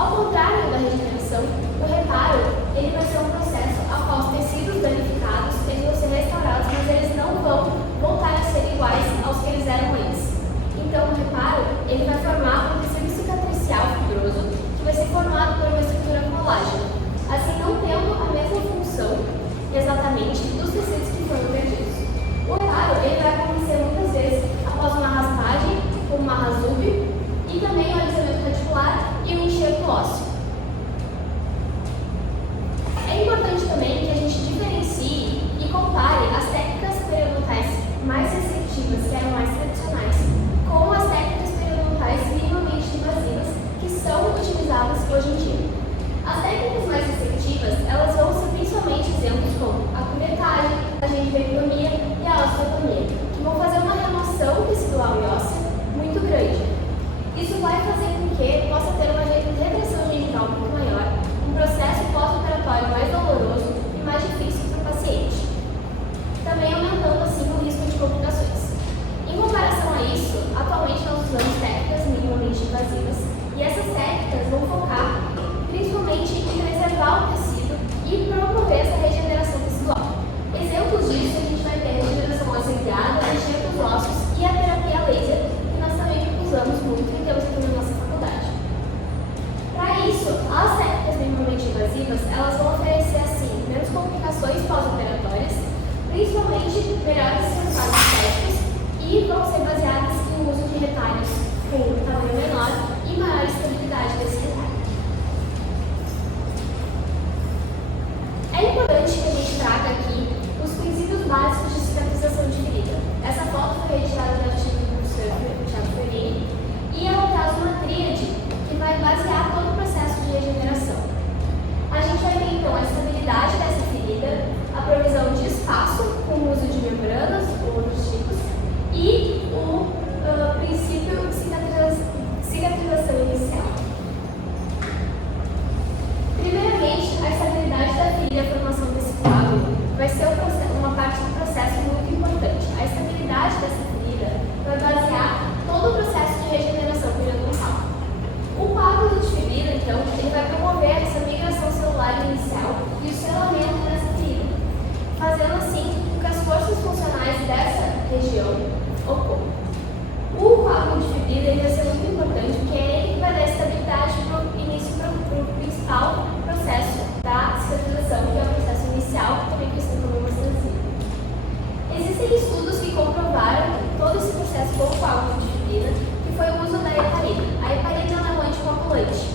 Ao contrário da regeneração, o reparo ele vai ser um processo após tecidos danificados, eles vão ser restaurados, mas eles não vão voltar a ser iguais aos que eles eram antes. Então, o reparo ele vai formar um tecido cicatricial fibroso que vai ser formado por uma estrutura colágena, assim não tendo a mesma função exatamente dos tecidos que foram perdidos. O reparo ele vai acontecer muitas vezes após uma raspagem, como uma rasúbio, e também o alisamento radicular e o enxerto ósseo. É importante também que a gente diferencie e compare as técnicas periodontais mais restritivas, que eram mais tradicionais, com as técnicas periodontais minimamente invasivas, que são utilizadas hoje em dia. As técnicas mais restritivas, elas vão ser principalmente exemplos como a curetagem, a gengiveectomia e a osteotomia, que vão fazer uma remoção tecidual e óssea muito grande. Isso vai fazer com que possa ter uma regressão gengival muito maior, um processo pós-operatório mais doloroso e mais difícil para o paciente, também aumentando assim o risco de complicações. Em comparação a isso, atualmente nós usamos técnicas minimamente invasivas e essas técnicas vão focar principalmente em preservar o tecido e promover essa regeneração tecidual. Exemplos disso a gente vai ter a regeneração óssea guiada, enxertos ossos e a terapia laser, que nós também usamos muito e temos aqui na nossa faculdade. Para isso, as técnicas minimamente invasivas, elas vão oferecer assim menos complicações pós-operatórias, principalmente melhores resultados estéticos e vão ser baseadas no uso de retalhos com tamanho menor e maior estabilidade desse retalho. É importante que a gente traga aqui os princípios básicos de cicatrização de ferida. Essa foto foi retirada do artigo do professor Thiago Ferini e ela traz uma tríade que vai basear todo o processo de regeneração. A gente vai ter então a estabilidade dessa ferida, a provisão de espaço com o uso de membranas ou outros tipos e o princípio de cicatrização inicial. Primeiramente, a estabilidade da ferida e a formação desse coágulo vai ser uma parte do processo muito importante. A estabilidade dessa ferida vai basear todo o processo de regeneração periodontal. O coágulo de fibrina, então, ele vai promover essa migração celular inicial e o selamento dessa ferida, fazendo assim com que as forças funcionais dessa região ocorram. O coágulo de fibrina ele vai ser muito importante porque é ele que vai dar estabilidade para o início para o principal processo da cicatrização, que é o processo inicial, que também conhecido como hemostasia. Existem estudos que comprovaram todo esse processo com o coágulo de fibrina, que foi o uso da heparina. A heparina é um anticoagulante.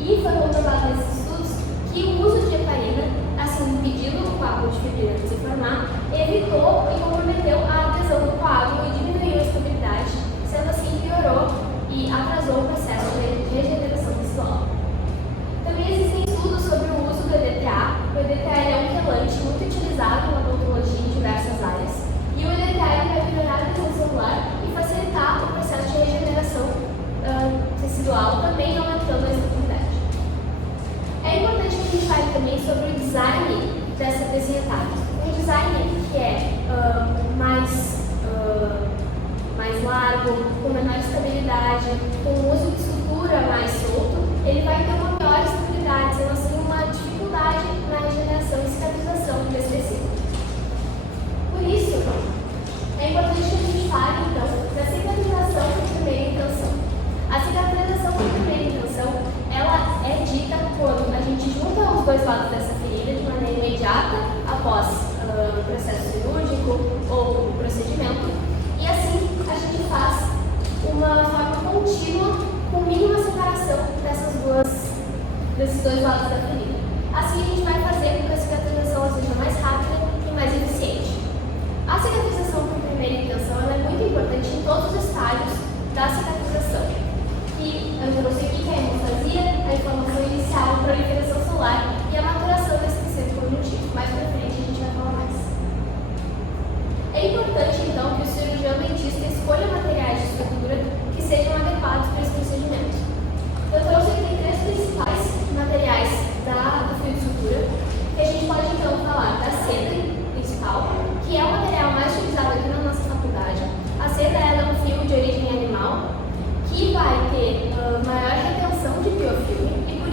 E foi comprovado nesses estudos que o uso de heparina, assim, impedindo o coágulo de fibrina de se formar, evitou e comprometeu a adesão do coágulo e diminuiu a estabilidade, sendo assim piorou e atrasou o processo de regeneração tecidual. Também existem estudos sobre o uso do EDTA. O EDTA é um quelante muito utilizado na odontologia em diversas áreas. E o EDTA vai melhorar a adesão celular e facilitar o processo de regeneração tecidual, também aumentando a estabilidade. É importante que a gente fale também sobre o design desse retalho. Um design que é mais largo, com menor estabilidade, com o uso de estrutura mais solto, ele vai ter uma maior estabilidade, sendo assim uma dificuldade na regeneração e cicatrização desse tecido. Por isso, é importante que a gente fale, então, da cicatrização por primeira intenção. A cicatrização por primeira intenção, ela é dita quando a gente junta os dois lados dessa ferida de maneira imediata após o processo cirúrgico ou o procedimento, e assim a gente faz uma forma contínua com mínima separação desses dois lados da ferida. Assim a gente vai fazer com que a cicatrização seja mais rápida e mais eficiente. A cicatrização por primeira intenção ela é muito importante em todos os estágios da cicatrização. E eu trouxe aqui que é a hemostasia, a inflamação inicial, a proliferação celular e a maturação desse tecido conjuntivo. Mais pra frente a gente vai falar mais. É importante então que o cirurgião dentista escolha materiais de estrutura que sejam adequados para esse procedimento. Eu trouxe aqui três principais materiais do fio de sutura, que a gente pode então falar da seda principal, que é o material mais utilizado aqui na nossa faculdade. A seda ela é um fio de origem animal, que vai ter maior retenção de biofilme e por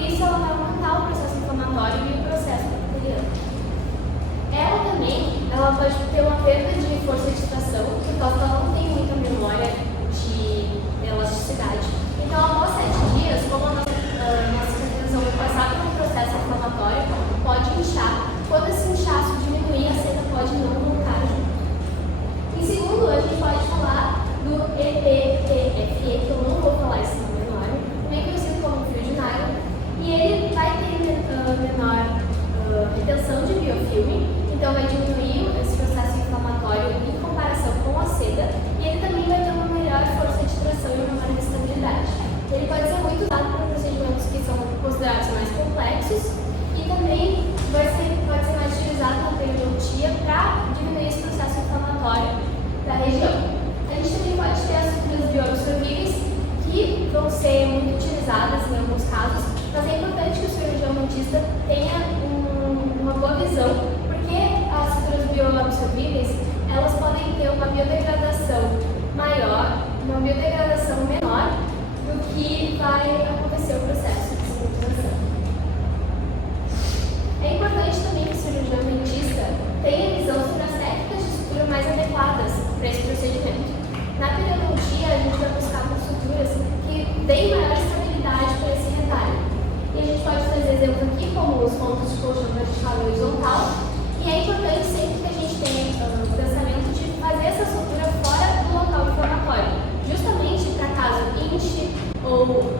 inche ou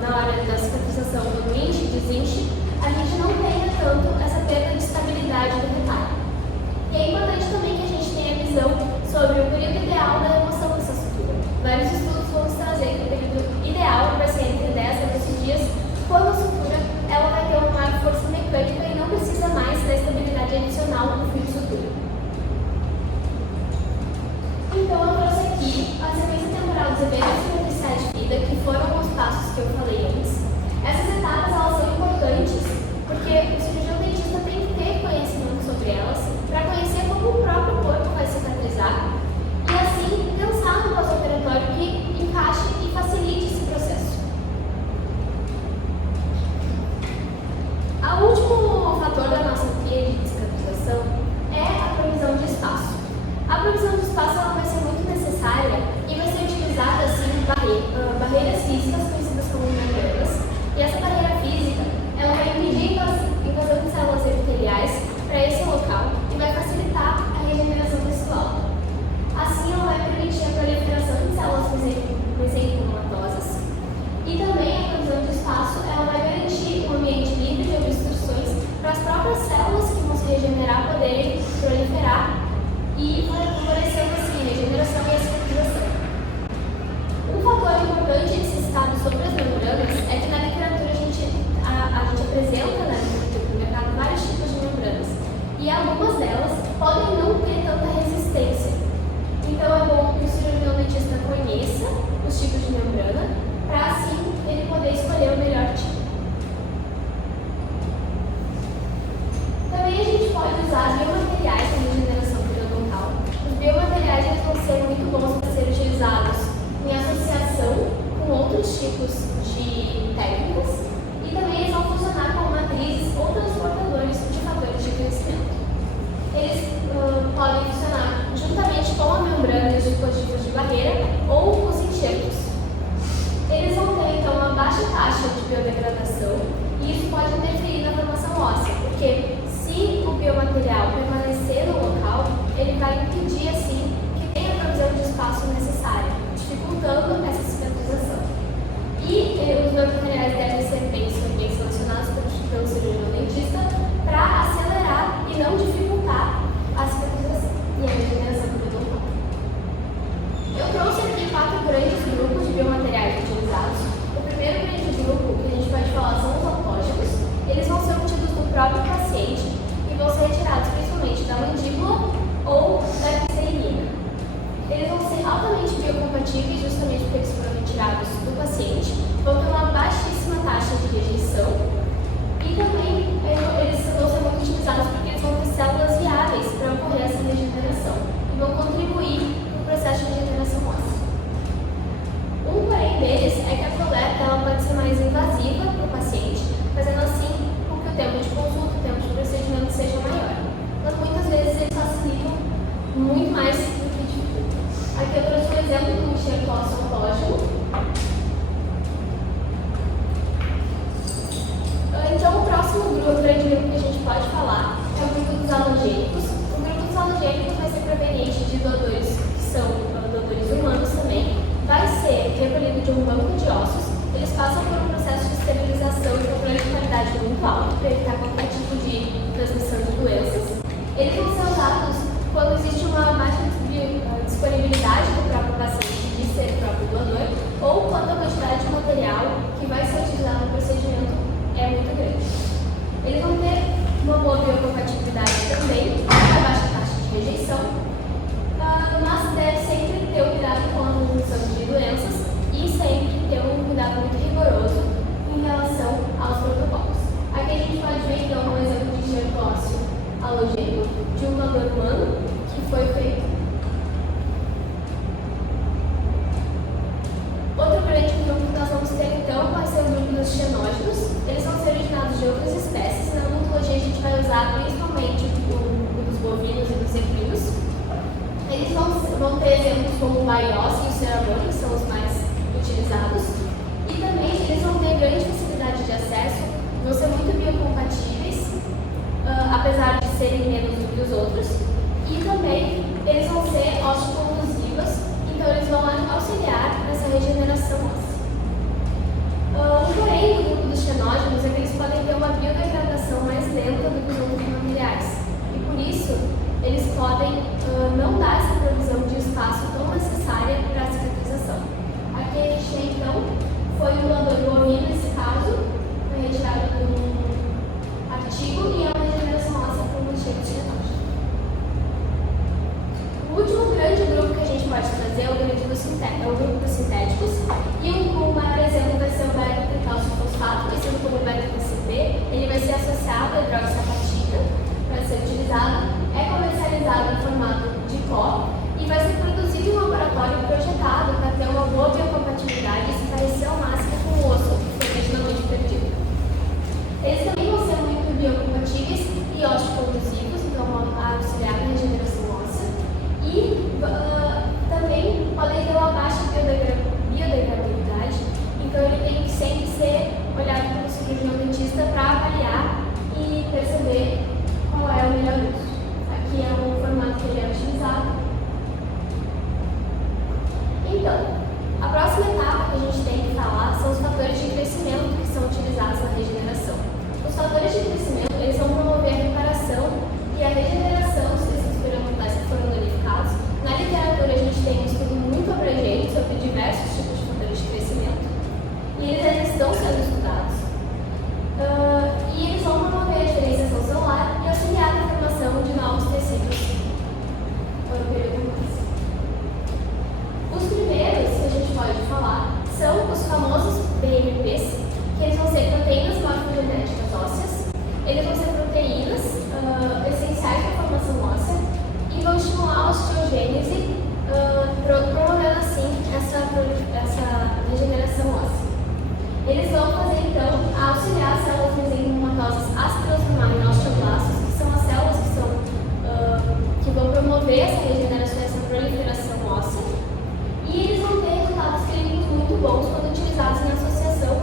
na hora da cicatrização quando inche, desinche, a gente não tenha tanto essa perda de estabilidade do retalho. E é importante também que a gente tenha visão sobre o período ideal da remoção dessa sutura. Vários estudos vão nos trazer que o período ideal vai ser entre 10 a 12 dias, quando a sutura ela vai ter uma maior força mecânica e não precisa mais da estabilidade adicional do fio de sutura. Então eu trouxe aqui a sequência temporal dos eventos superficiais de vida, que foram os passos que eu falei antes. Essas etapas elas são importantes porque o cirurgião dentista tem que ter conhecimento sobre elas para conhecer como o próprio corpo vai cicatrizar e assim pensar no pós-operatório que encaixe e facilite esse processo. O último fator da nossa tríade de cicatrização é a provisão de espaço. A provisão de espaço ela vai ser muito necessária e vai ser utilizada assim barreiras físicas conhecidas como membranas. E essa barreira física ela vai impedir a invasão de células epiteliais para esse local e vai facilitar a regeneração tecidual. Assim, ela vai permitir a proliferação de células mesenquimatosas e também a provisão de espaço ela vai garantir um ambiente livre de obstruções para as próprias células que vão se regenerar poderem proliferar e favorecendo assim a regeneração e a cicatrização. Um fator importante de ser citado sobre as membranas é que na literatura a gente apresenta na literatura do mercado vários tipos de membranas e algumas delas podem não ter tanta resistência. Então é bom que o cirurgião dentista conheça os tipos de membrana para assim ele poder escolher o melhor tipo. Também a gente pode usar biomateriais na regeneração periodontal. Os biomateriais eles vão ser muito bons para ser utilizados em associação com outros tipos de técnicas e também eles vão funcionar como matrizes ou transportadores de fatores de crescimento. Eles podem funcionar juntamente com a membrana e os dispositivos de barreira ou com os enxertos. Eles vão ter então uma baixa taxa de biodegradação e isso pode interferir na formação óssea, porque se o biomaterial permanecer no local, ele vai impedir assim que tenha a provisão de espaço necessária, dificultando essa cicatrização. E os biomateriais devem ser bem selecionados pelo cirurgião dentista para acelerar e não dificultar a cicatrização e a regeneração periodontal. Eu trouxe aqui 4 grandes grupos de biomateriais utilizados. O primeiro grande grupo que a gente pode falar são os autógenos. Eles vão ser obtidos do próprio paciente e vão ser retirados principalmente da mandíbula ou da epiceliana. Eles vão ser altamente biocompatíveis justamente porque eles foram retirados do paciente, vão ter uma baixíssima taxa de rejeição e também eles vão ser muito utilizados porque eles vão ter células viáveis para ocorrer essa regeneração e vão contribuir para o processo de regeneração óssea. Um porém deles é que a coleta ela pode ser mais invasiva para o paciente, fazendo assim com que o tempo de consulta, o tempo de procedimento seja maior. Mas muitas vezes eles facilitam muito mais do que dificultam. Aqui eu trouxe um exemplo do enxerto ósseo autógeno. Então, o próximo grande grupo que a gente pode falar é o grupo dos halogênicos. O grupo dos halogênicos vai ser proveniente de doadores que são doadores humanos também. Vai ser recolhido de um banco de ossos. Eles passam por um processo de esterilização e controle de qualidade muito alto para evitar qualquer tipo de transmissão de doenças. Eles vão ser usados quando existe uma baixa disponibilidade do próprio paciente de ser o próprio doador ou quando a quantidade de material que vai ser utilizado no procedimento é muito grande. Eles vão ter uma boa biocompatibilidade também, uma baixa taxa de rejeição, mas deve sempre ter o cuidado com a transmissão de doenças e sempre ter um cuidado muito rigoroso em relação aos protocolos. Aqui a gente pode ver então um exemplo de enxerto ósseo halogênico de um doador humano que foi feito. Outro grande grupo que nós vamos ter então vai ser o grupo dos xenógenos. Eles vão ser originados de outras espécies. Na odontologia a gente vai usar principalmente o dos bovinos e dos equinos. Eles vão ter exemplos como o Baios e o Ceramon, que são os mais utilizados. E também eles vão ter grande facilidade de acesso, vão ser muito biocompatíveis, apesar de serem menos do que os outros. E também eles vão ser osteoconclusivas, então eles vão auxiliar nessa regeneração óssea. xenógenos é que eles podem ter uma biodegradação mais lenta do que os outros materiais. E por isso, eles podem não dar essa provisão de espaço tão necessária para a cicatrização. Aqui a gente tem, então, foi um doador bovino, nesse caso, foi retirado de um artigo e é uma regeneração óssea por um cheiro de xenógeno. O último grande grupo que a gente pode trazer é o grupo dos sintéticos, e o maior exemplo vai ser o beta-cálcio-fosfato, conhecido como beta-PCB. Ele vai ser associado à hidroxiapatita para ser utilizado, é comercializado em formato de pó e vai ser produzido em um laboratório projetado para ter uma boa biocompatibilidade e se parecer ao máximo com o osso que foi originalmente perdido. Eles também vão ser muito biocompatíveis e osteoconducivos, então vão auxiliar na regeneração óssea, e também podem ter uma baixa biodegradabilidade, então ele tem que sempre ser olhado pelo cirurgião dentista para avaliar e perceber qual é o melhor uso. Aqui é o formato que ele é utilizado. Então, a próxima etapa que a gente tem que falar são os fatores de crescimento que são utilizados na regeneração. Os fatores de crescimento, eles vão promover a reparação e a regeneração dos tecidos periodontais que foram danificados. Na literatura, a gente tem um estudo muito abrangente sobre diversos tipos de fatores de crescimento e eles ainda estão sendo estudados. E eles vão promover a diferenciação celular e auxiliar na formação de novos tecidos periodontais. Os primeiros que a gente pode falar são os famosos BMPs, que eles vão ser proteínas morfogenéticas ósseas. Eles vão ser proteínas essenciais para a formação óssea e vão estimular a osteogênese, promovendo assim essa regeneração óssea. Eles vão fazer então auxiliar as células mesenquimatosas a se transformarem em osteoblastos, que são as células que vão promover essa regeneração e essa proliferação óssea. E eles vão ter resultados clínicos muito bons quando utilizados em associação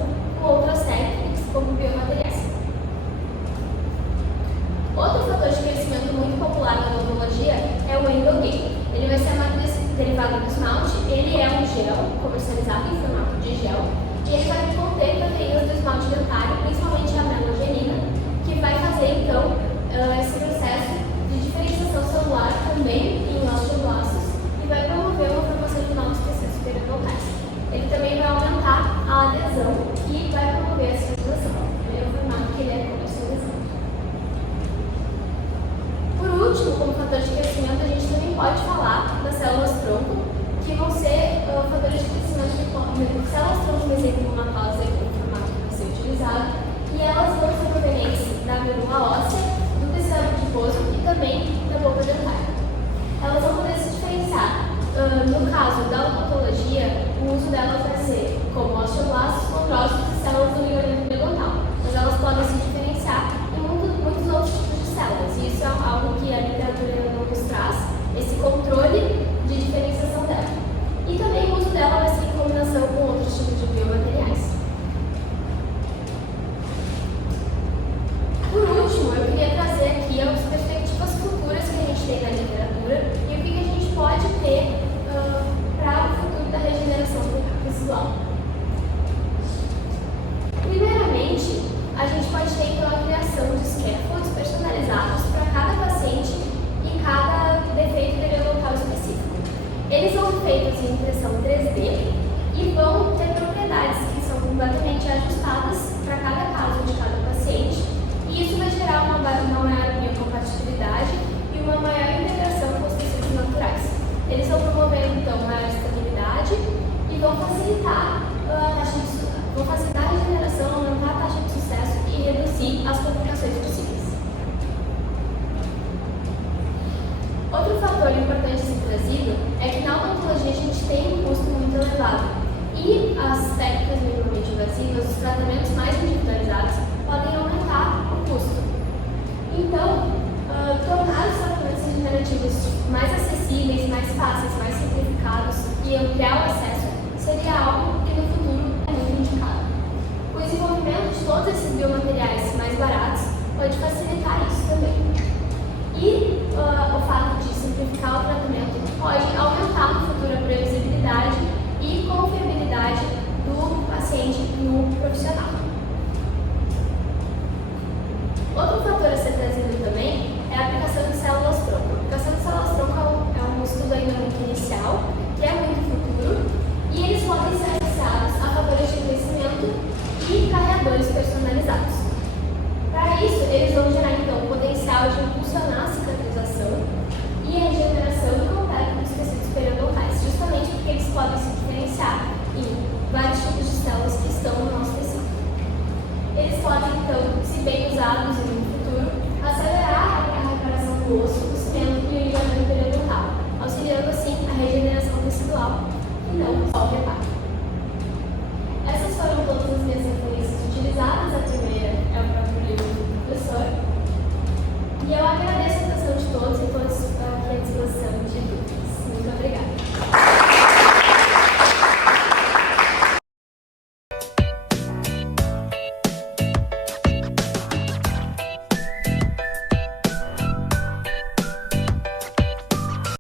com outras técnicas, como biomateriais. Outro fator de crescimento muito popular na odontologia é o endogain. Ele vai ser a matriz derivada do esmalte, ele é um gel comercializado em formato de gel, e ele vai conter proteínas do esmalte dentário, principalmente a melangenina, que vai fazer então esse processo de diferenciação celular também em osteoblastos e vai promover uma formação de novos tecidos periodontais. Ele também vai aumentar a adesão e vai promover a cicatrização. Ele é o formato que ele é comercializado. Por último, como fator de crescimento, a gente também pode falar das células-tronco, que vão ser fatores de crescimento de células-tronco mesenquimatosas, que é o formato que vai ser utilizado, e elas vão ser provenientes da medula óssea, do tecido adiposo e também da polpa dentária. Elas vão poder se diferenciar. No caso da odontologia, o uso delas vai ser como osteoblastos, condrócitos e células do ligamento periodontal, mas elas podem se diferenciar em muitos outros tipos de células, e isso é algo que a literatura ainda não nos traz, esse controle de diferenciação dela. E também o uso dela vai ser em combinação com outros tipos de biomateriais. Por último, eu queria trazer aqui as perspectivas futuras que a gente tem na literatura e o que a gente pode ter para o futuro da regeneração visual. Primeiramente, a gente pode ter então a criação de scaffolds personalizados para cada paciente e cada defeito periodontal específico. Eles são feitos em impressão 3D e vão ter propriedades que são completamente ajustadas para cada caso de cada paciente, e isso vai gerar uma maior biocompatibilidade e uma maior integração com os tecidos naturais. Eles vão promover então maior estabilidade e vão facilitar a regeneração, aumentar a taxa de sucesso e reduzir as complicações possíveis. Outro fator importante a ser trazido é que na odontologia a gente tem um custo muito elevado e as técnicas minimamente invasivas, os tratamentos mais individualizados, podem aumentar o custo. Então, tornar os tratamentos regenerativos mais acessíveis, mais fáceis, mais simplificados e ampliar o acesso seria algo que no futuro é muito indicado. O desenvolvimento de todos esses biomateriais mais baratos pode facilitar isso também. E o fato de simplificar o tratamento